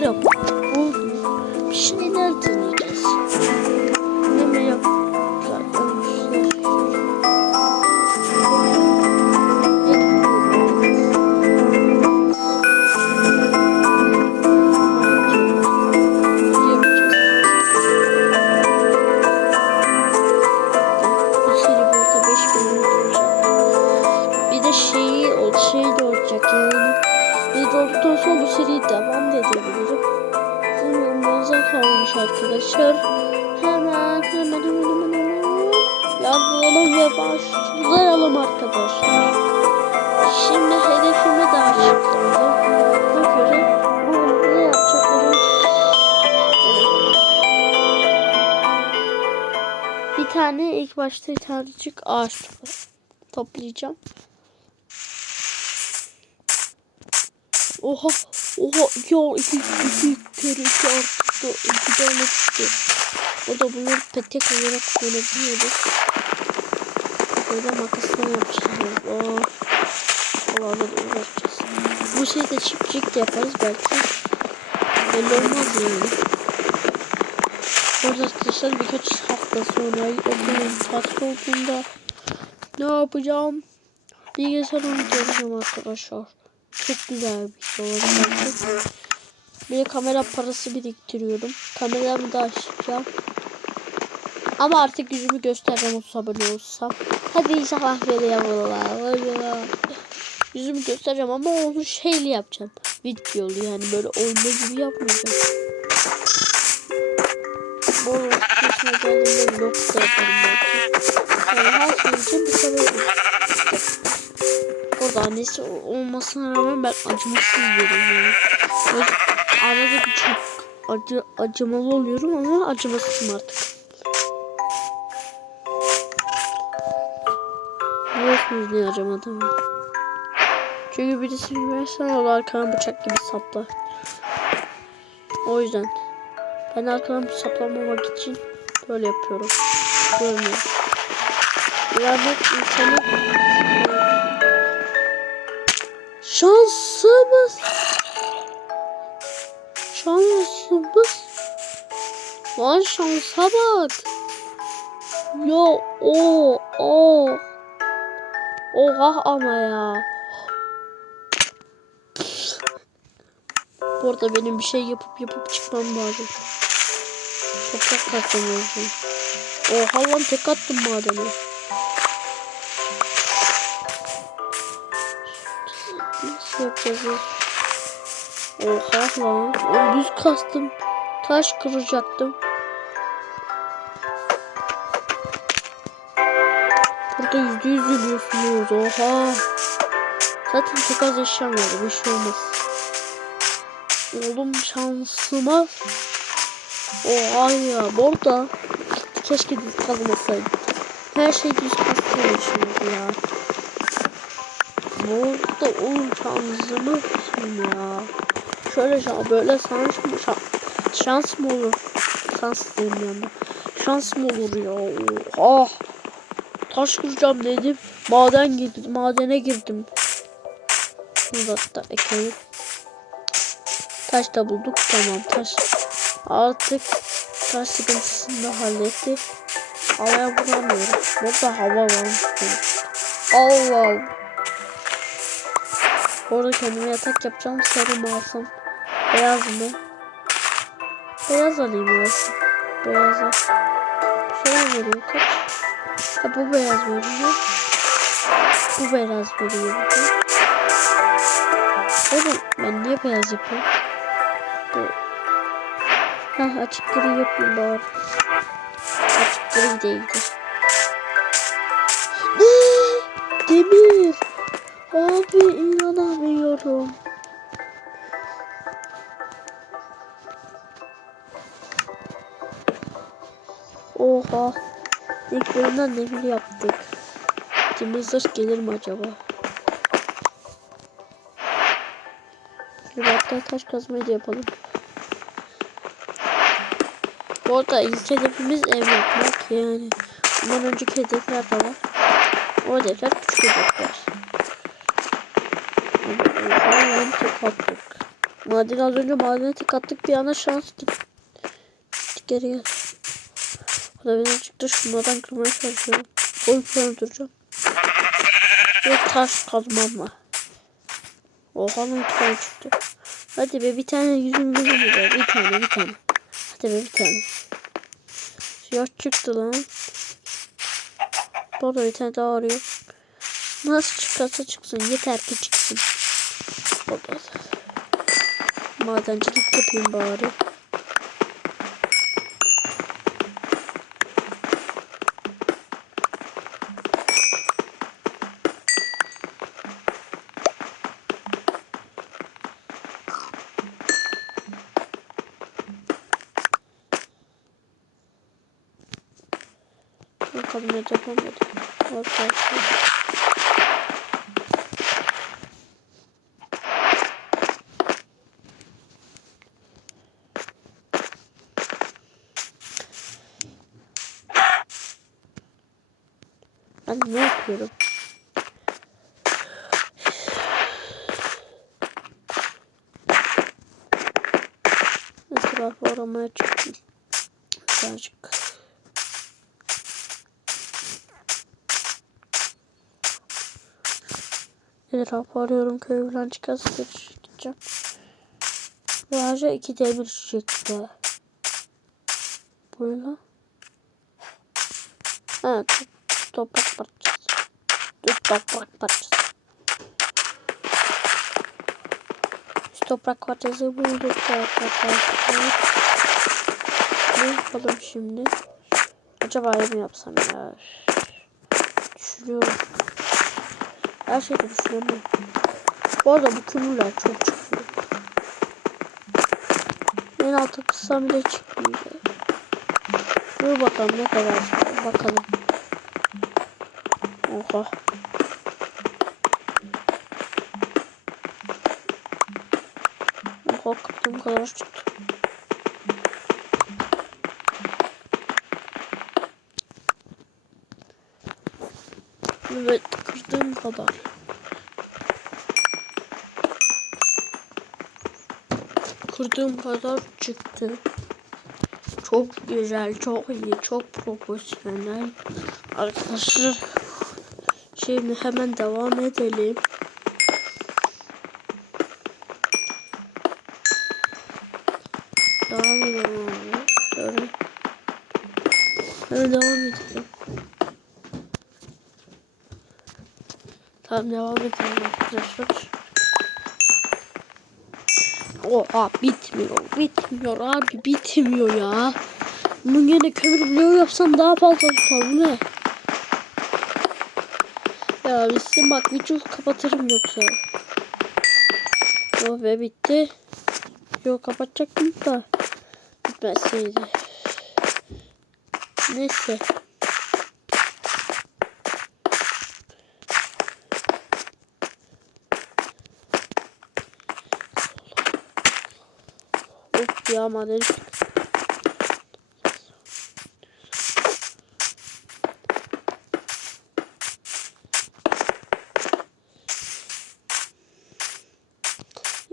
yap. Olmuyor. Bir Bir de olduktan sonra bu seriyi devam edebilirim. Yorumlarınıza kalmış arkadaşlar. Hemen hemen hemen hemen yazalım ve başlayalım arkadaşlar. Şimdi hedefimi de açıkladım. Buna göre bu yapacaklarım Bir tane ilk başta bir tanecik ağaç topla- toplayacağım. Oha oha ya iki, iki kere iki arttı. iki tane çıktı. O da bunları petek olarak kullanabiliyoruz. Böyle makasla yapacağız. Oh. Oralarda da uğraşacağız. Bu şeyde çiftçik de yaparız belki. Belli olmaz yani. Orada arkadaşlar birkaç hafta sonra okulun tatil olduğunda ne yapacağım? Bilgisayar oynayacağım arkadaşlar. Çok güzel bir şey olacak. Bir kamera parası biriktiriyorum. Kameramı da açacağım. Ama artık yüzümü göstereceğim 30 abone olsam. Hadi inşallah vereyim valla. Yüzümü göstereceğim ama onu şeyli yapacağım. Videolu yani böyle oyunda gibi yapmayacağım. Bu yaşına geldiğimde vlog da yaparım. Yani her şey için bir sebep var. Orada annesi olmasına rağmen ben acımasız biriyim yani. Böyle arada bir çok acı, acımalı oluyorum ama acımasızım artık. Biliyorsunuz niye acımadığımı. Çünkü birisi bilmezsen o da arkadan bıçak gibi saplar. O yüzden. Ben arkadan saplamamak için böyle yapıyorum. Görmüyorum. İleride insanı şansımız şansımız Lan şansa bak. Yo o o Oha ama ya. Bu benim bir şey yapıp yapıp çıkmam lazım. Toprak katmam lazım. Oha lan tek attım madene. Nasıl yapacağız? Oha lan. O düz kastım. Taş kıracaktım. Burada yüzde yüz ölüyorsunuz. Oha. Zaten çok az eşyam var. Bir şey olmaz. Oğlum şansıma. Oha ya. Bu arada keşke düz kazmasaydı. Her şey düz kazmaya şimdi Bu arada oğlum şansımı ya. Şöyle şans böyle şans mı şans, şans mı olur? Şans diyeyim yanında. Şans mı olur ya? Oha. Taş kıracağım dedim. Maden girdim. Madene girdim. Bunu da ekleyelim. Taş da bulduk. Tamam taş. Artık taş sıkıntısını da hallettik. Havaya vuramıyorum. Burada hava varmış. Allah. Orada kendime yatak yapacağım. Sarı mı alsam? Beyaz mı? Beyaz alayım ya. Beyaz. Şöyle veriyor kaç? Ha bu beyaz veriyor. Bu beyaz veriyor. Bu. Oğlum ben niye beyaz yapıyorum? Bu. Ha açık gri yapayım bari. Açık gri değildi. Demir. Abi inanamıyorum. Oha. İlk bölümden demir yaptık. Demir zırh gelir mi acaba? Bir hatta taş kazmayı da yapalım. Bu arada ilk hedefimiz ev yapmak yani. Bundan önceki hedefler de var. O hedefler küçük hedefler. Oha lan tek attık. Maden az önce madene tek attık bir anda şans gitti. Geri gel. O da beni çıktı şunlardan kırmaya çalışıyorum. Oy duracağım. Ve taş kazmam var. Oha lan iki tane çıktı. Hadi be bir tane yüzüm yüzüm. Bir tane bir tane. Hadi be bir tane. Siyah çıktı lan. Bu arada bir tane daha arıyor. Nasıl çıkarsa çıksın. Yeter ki çıksın. Kadar. Madencilik yapayım bari. Bakalım ne yapamadım. Arkadaşlar. Ne yapıyorum? Etrafı aramaya çıktım. Birazcık. Etrafı arıyorum köy falan çıkarsa gideceğim. Viraja iki demir çıktı. Böyle. Evet. Toprak parçası. Düz toprak parçası. Düz toprak parçası bulduk arkadaşlar. Ne yapalım şimdi? Acaba ev yapsam ya? Düşünüyorum. Her şeyi düşünüyorum. Bu arada bu kömürler çok çıkıyor. En alta kıssam bile çıkmayacak. Dur bakalım ne kadar. Bakalım. Oha. Oha kırdığım kadar çıktı. Evet kırdığım kadar. Kırdığım kadar çıktı. Çok güzel, çok iyi, çok profesyonel. Arkadaşlar Şimdi hemen devam edelim. Edelim abi. Şöyle. Hemen devam edelim. Tamam devam edelim arkadaşlar. Oha bitmiyor. Bitmiyor abi bitmiyor ya. Bunun yerine kömür bloğu yapsam daha fazla tutar. Bu ne? Ya bitsin bak videoyu kapatırım yoksa. Oh be bitti. Yok kapatacaktım da. Bitmeseydi. Neyse. Of ya maden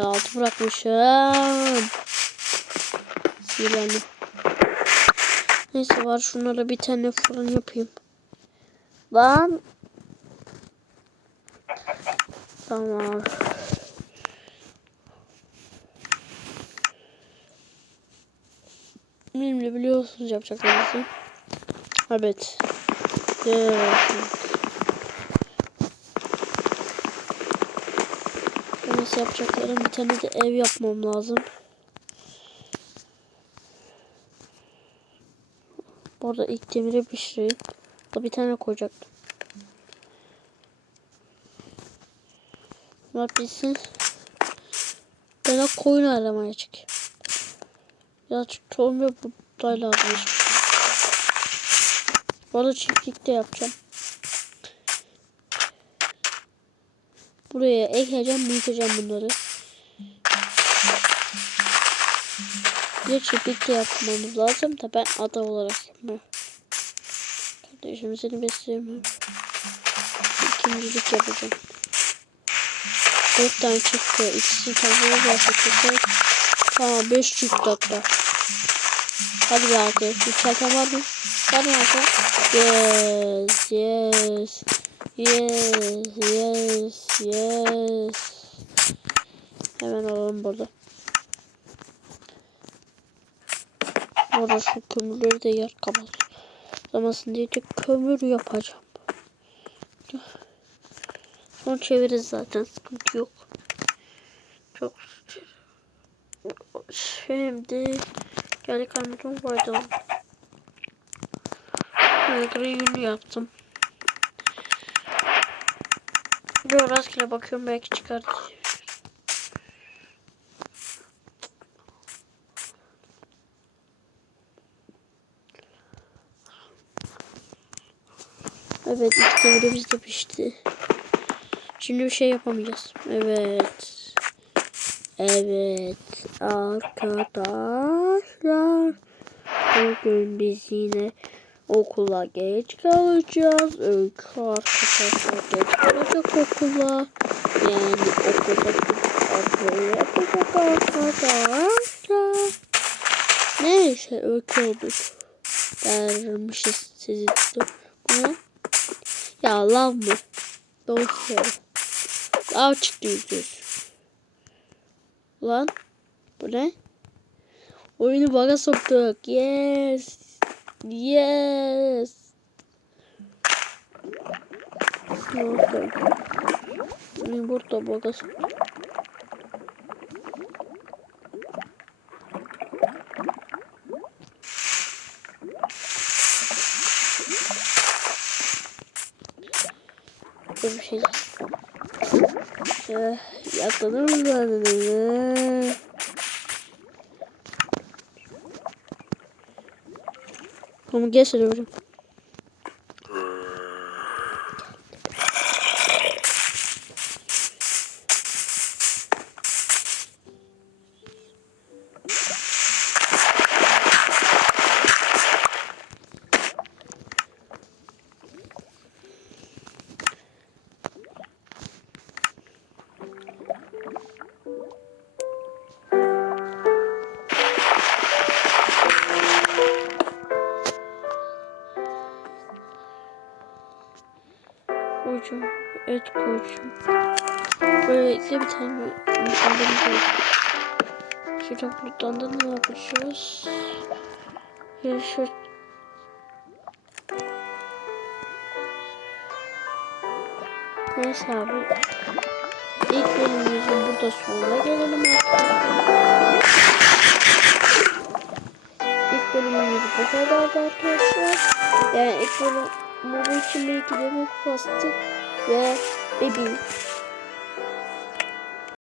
Ya altı bırakmışım. Sinirlendim. Neyse var şunlara bir tane fırın yapayım. Lan. Tamam. Benimle biliyorsunuz yapacaklarınızı. Evet. Evet. Nasıl yapacaklarım bir tane de ev yapmam lazım. Bu arada ilk demiri pişireyim. Da bir tane koyacaktım. Ne yapıyorsun? Ben de koyun aramaya çık. Birazcık tohum ve buğday lazım. Bu arada çiftlikte yapacağım. Buraya ekeceğim, büyüteceğim bunları. Bir çiftlikte yapmamız lazım da ben ada olarak yapmıyorum. Kardeşim seni besleyemem. İkincilik yapacağım. 4 tane çıktı. İkisi tamam gerçekleşti. Tamam 5 çıktı hatta. Hadi bir altı. Yükselten var mı? Var mı altı? Yes, yes. Yes, yes, yes. Hemen alalım burada. Burada şu kömürleri de yer kapatsın diye de kömür yapacağım. Son çeviririz zaten sıkıntı yok. Çok Şimdi geldi karmaton faydalı. Gri yünü yaptım. Böyle rastgele bakıyorum belki çıkar. Evet ilk devremiz de pişti. Şimdi bir şey yapamayacağız. Evet. Evet arkadaşlar. Bugün biz yine okula geç kalacağız. Öykü arkadaşlar geç kalacak okula. Yani okulda böyle yapacak arkadaşlar. Neyse öykü olduk. Dermişiz sizi. Bu ne? Ya lav mı? Doğru söyle. Lav çıktı yüzüyoruz. Lan. Bu ne? Oyunu baga soktuk. Yes. Yes. Burada. Burada. Böyle bir şey. Mı? Ama gel söylüyorum. Böylelikle bir tane koyacağım. Şuradan buradan da ne yapacağız? Bir şu Neyse abi. İlk bölümümüzün burada sonuna gelelim arkadaşlar. İlk bölümümüz bu kadardı arkadaşlar. Yani ilk bölüm Mobu için belki demek bastık ve bebeğim.